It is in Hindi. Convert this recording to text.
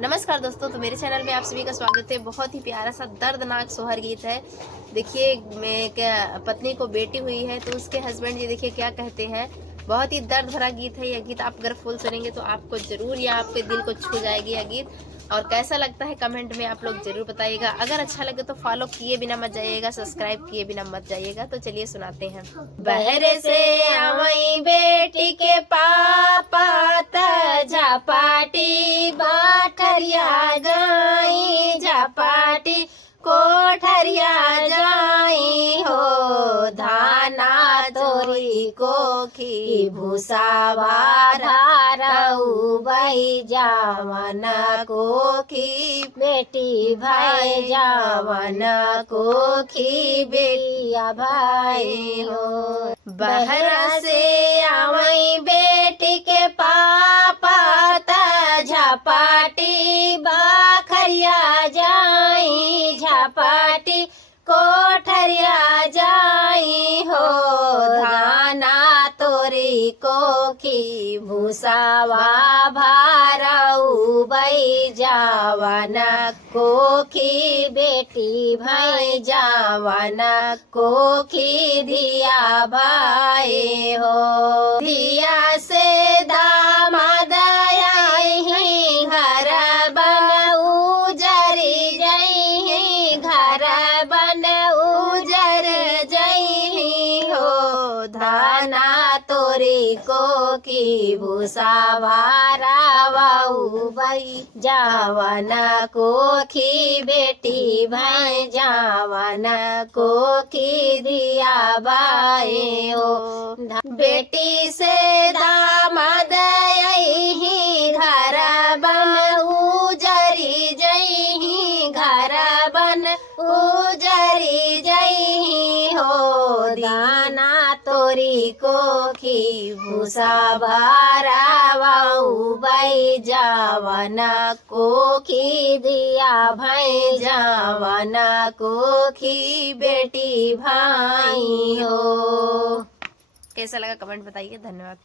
नमस्कार दोस्तों, तो मेरे चैनल में आप सभी का स्वागत है। बहुत ही प्यारा सा दर्दनाक सोहर गीत है। देखिए, मैं क्या पत्नी को बेटी हुई है तो उसके हस्बैंड जी देखिए क्या कहते हैं। बहुत ही दर्द भरा गीत है यह गीत। आप अगर फुल सुनेंगे तो आपको जरूर या आपके दिल को छू जाएगी यह गीत। और कैसा लगता है कमेंट में आप लोग जरूर बताइएगा। अगर अच्छा लगे तो फॉलो किए बिना मत जाइएगा, सब्सक्राइब किए बिना मत जाइएगा। तो चलिए सुनाते हैं। बहरे से आवई बेटी के पापा झापाटी बाठरिया जाई, झापाटी कोठरिया जाई हो। धाना तोरी कोखी भूसावा धारऊ बई जावन कोखी बेटी भाई जावन कोखी बेटिया भाई हो। बहरा से आवई बेटी के पापा झापाटी बाखरिया जाई, झापाटी कोठरिया जाई हो। धाना तोरी कोखी भूसावा भारऊ बई जावन कोखी बेटी भाई जावन कोखी धिया भाई हो। धिया से दामाद आई घर बन उजरी जई, घर बन उजर जई हो। धाना तोरी कोखी भूसावा रावऊ बई जावन कोखी बेटी भाई जावन कोखी धिया बाई हो। बेटी से दामाद आई घर बन उजरी जई, घर बन उजरी जई हो। दाना तोरी कोखी भूसा भरावऊ बई जावन कोखी दिया भाई जावन कोखी बेटी भाई हो। कैसा लगा कमेंट बताइए। धन्यवाद।